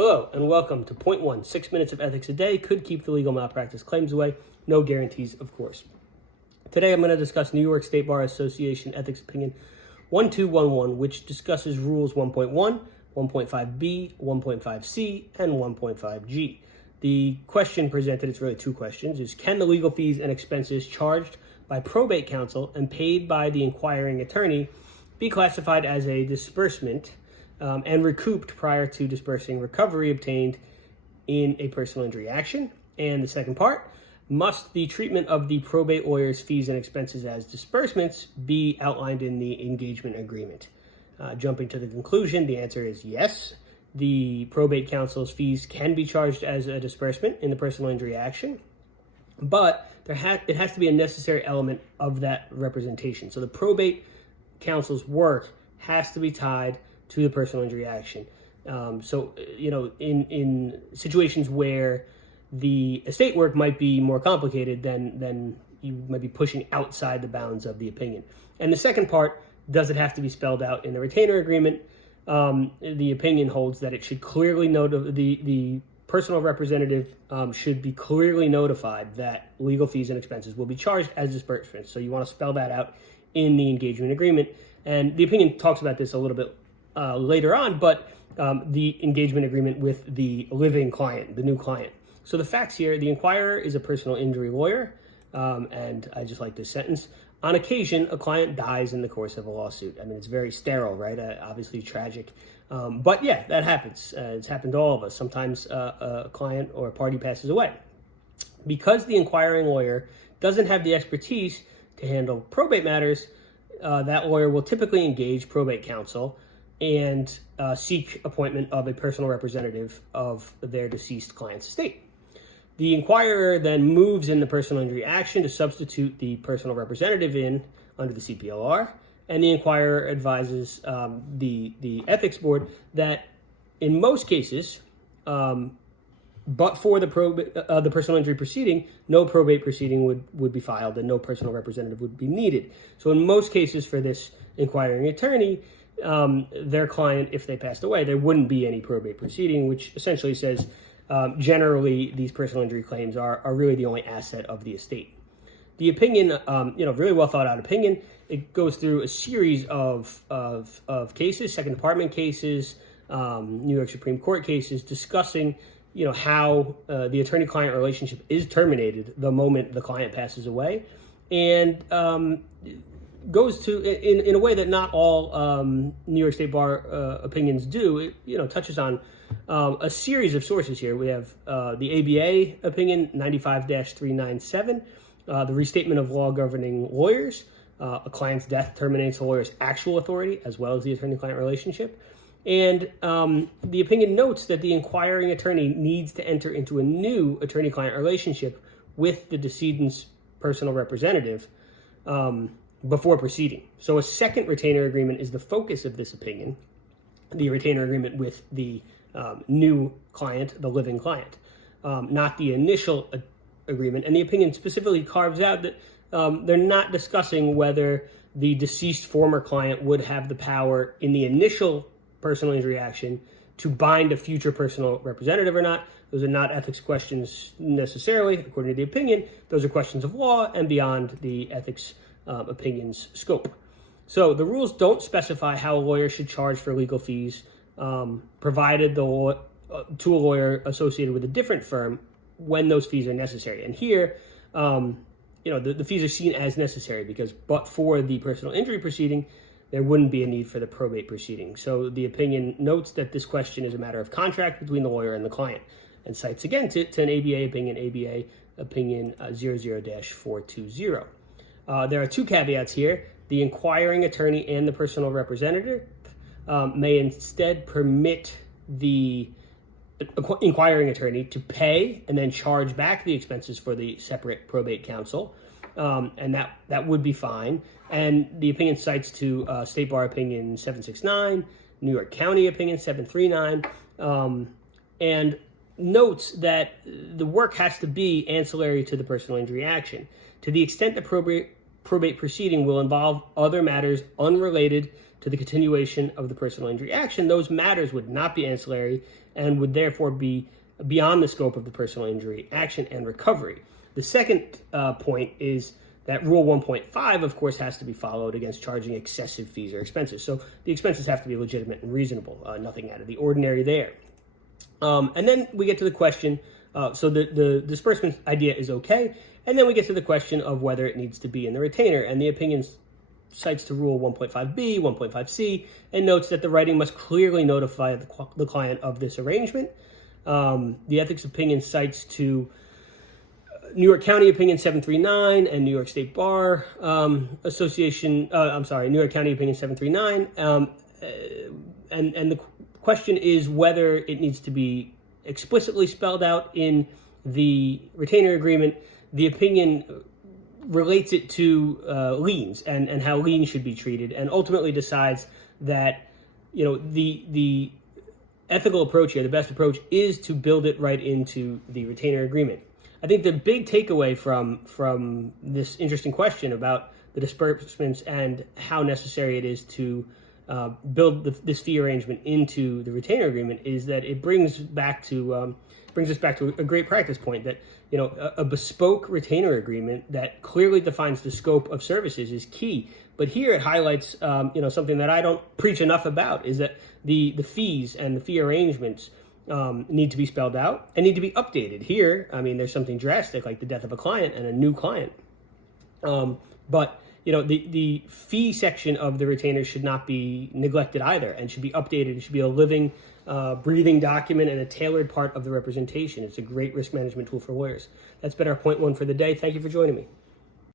Hello and welcome to Point 1. 6 minutes of ethics a day could keep the legal malpractice claims away. No guarantees, of course. Today I'm going to discuss New York State Bar Association Ethics Opinion 1211, which discusses Rules 1.1, 1.5b, 1.5c, and 1.5g. The question presented, it's really two questions, is can the legal fees and expenses charged by probate counsel and paid by the inquiring attorney be classified as a disbursement and recouped prior to dispersing recovery obtained in a personal injury action? And the second part, must the treatment of the probate lawyer's fees and expenses as disbursements be outlined in the engagement agreement? Jumping to the conclusion, the answer is yes. The probate counsel's fees can be charged as a disbursement in the personal injury action, but it has to be a necessary element of that representation. So the probate counsel's work has to be tied to the personal injury action. In situations where the estate work might be more complicated, then you might be pushing outside the bounds of the opinion. And the second part, does it have to be spelled out in the retainer agreement? The opinion holds that it should clearly note the personal representative should be clearly notified that legal fees and expenses will be charged as disbursements. So you want to spell that out in the engagement agreement. And the opinion talks about this a little bit later on, but the engagement agreement with the living client, the new client. So the facts here, the inquirer is a personal injury lawyer, and I just like this sentence. On occasion, a client dies in the course of a lawsuit. I mean, it's very sterile, right? Obviously tragic. But yeah, that happens. It's happened to all of us. Sometimes a client or a party passes away. Because the inquiring lawyer doesn't have the expertise to handle probate matters, that lawyer will typically engage probate counsel and seek appointment of a personal representative of their deceased client's estate. The inquirer then moves in the personal injury action to substitute the personal representative under the CPLR, and the inquirer advises the ethics board that in most cases, but for the personal injury proceeding, no probate proceeding would be filed and no personal representative would be needed. So in most cases for this inquiring attorney, their client, if they passed away, there wouldn't be any probate proceeding, which essentially says generally these personal injury claims are really the only asset of the estate. The opinion, really well thought out opinion. It goes through a series of cases, Second Department cases, New York Supreme Court cases, discussing how the attorney-client relationship is terminated the moment the client passes away, and goes to in a way that not all New York State Bar opinions do. It touches on a series of sources here. We have the ABA opinion 95-397, the restatement of law governing lawyers. A client's death terminates the lawyer's actual authority as well as the attorney-client relationship. And the opinion notes that the inquiring attorney needs to enter into a new attorney-client relationship with the decedent's personal representative before proceeding. So a second retainer agreement is the focus of this opinion, the retainer agreement with the new client, the living client, not the initial agreement. And the opinion specifically carves out that they're not discussing whether the deceased former client would have the power in the initial personal injury action to bind a future personal representative or not. Those are not ethics questions necessarily, according to the opinion. Those are questions of law and beyond the ethics opinion's scope. So the rules don't specify how a lawyer should charge for legal fees, provided to a lawyer associated with a different firm when those fees are necessary. And here, the fees are seen as necessary because but for the personal injury proceeding, there wouldn't be a need for the probate proceeding. So the opinion notes that this question is a matter of contract between the lawyer and the client, and cites again to an ABA opinion 00-420. There are two caveats here. The inquiring attorney and the personal representative may instead permit the inquiring attorney to pay and then charge back the expenses for the separate probate counsel, and that would be fine. And the opinion cites to State Bar Opinion 769, New York County Opinion 739, and notes that the work has to be ancillary to the personal injury action. To the extent the probate proceeding will involve other matters unrelated to the continuation of the personal injury action, those matters would not be ancillary and would therefore be beyond the scope of the personal injury action and recovery. The second point is that Rule 1.5, of course, has to be followed against charging excessive fees or expenses. So the expenses have to be legitimate and reasonable, nothing out of the ordinary there. And then we get to the question, so the disbursement idea is okay, and then we get to the question of whether it needs to be in the retainer, and the opinion cites to Rule 1.5b, 1.5c, and notes that the writing must clearly notify the client of this arrangement. The ethics opinion cites to New York County Opinion 739 and New York State Bar Association, New York County Opinion 739, and the question is whether it needs to be explicitly spelled out in the retainer agreement. The opinion relates it to liens and how liens should be treated, and ultimately decides that, you know, the ethical approach here, the best approach, is to build it right into the retainer agreement. I think the big takeaway from this interesting question about the disbursements and how necessary it is to build this fee arrangement into the retainer agreement is that it brings us back to a great practice point that, you know, a bespoke retainer agreement that clearly defines the scope of services is key. But here it highlights, something that I don't preach enough about, is that the fees and the fee arrangements need to be spelled out and need to be updated. Here, I mean, there's something drastic like the death of a client and a new client. But, you know, the fee section of the retainer should not be neglected either and should be updated. It should be a living, breathing document and a tailored part of the representation. It's a great risk management tool for lawyers. That's been our point one for the day. Thank you for joining me.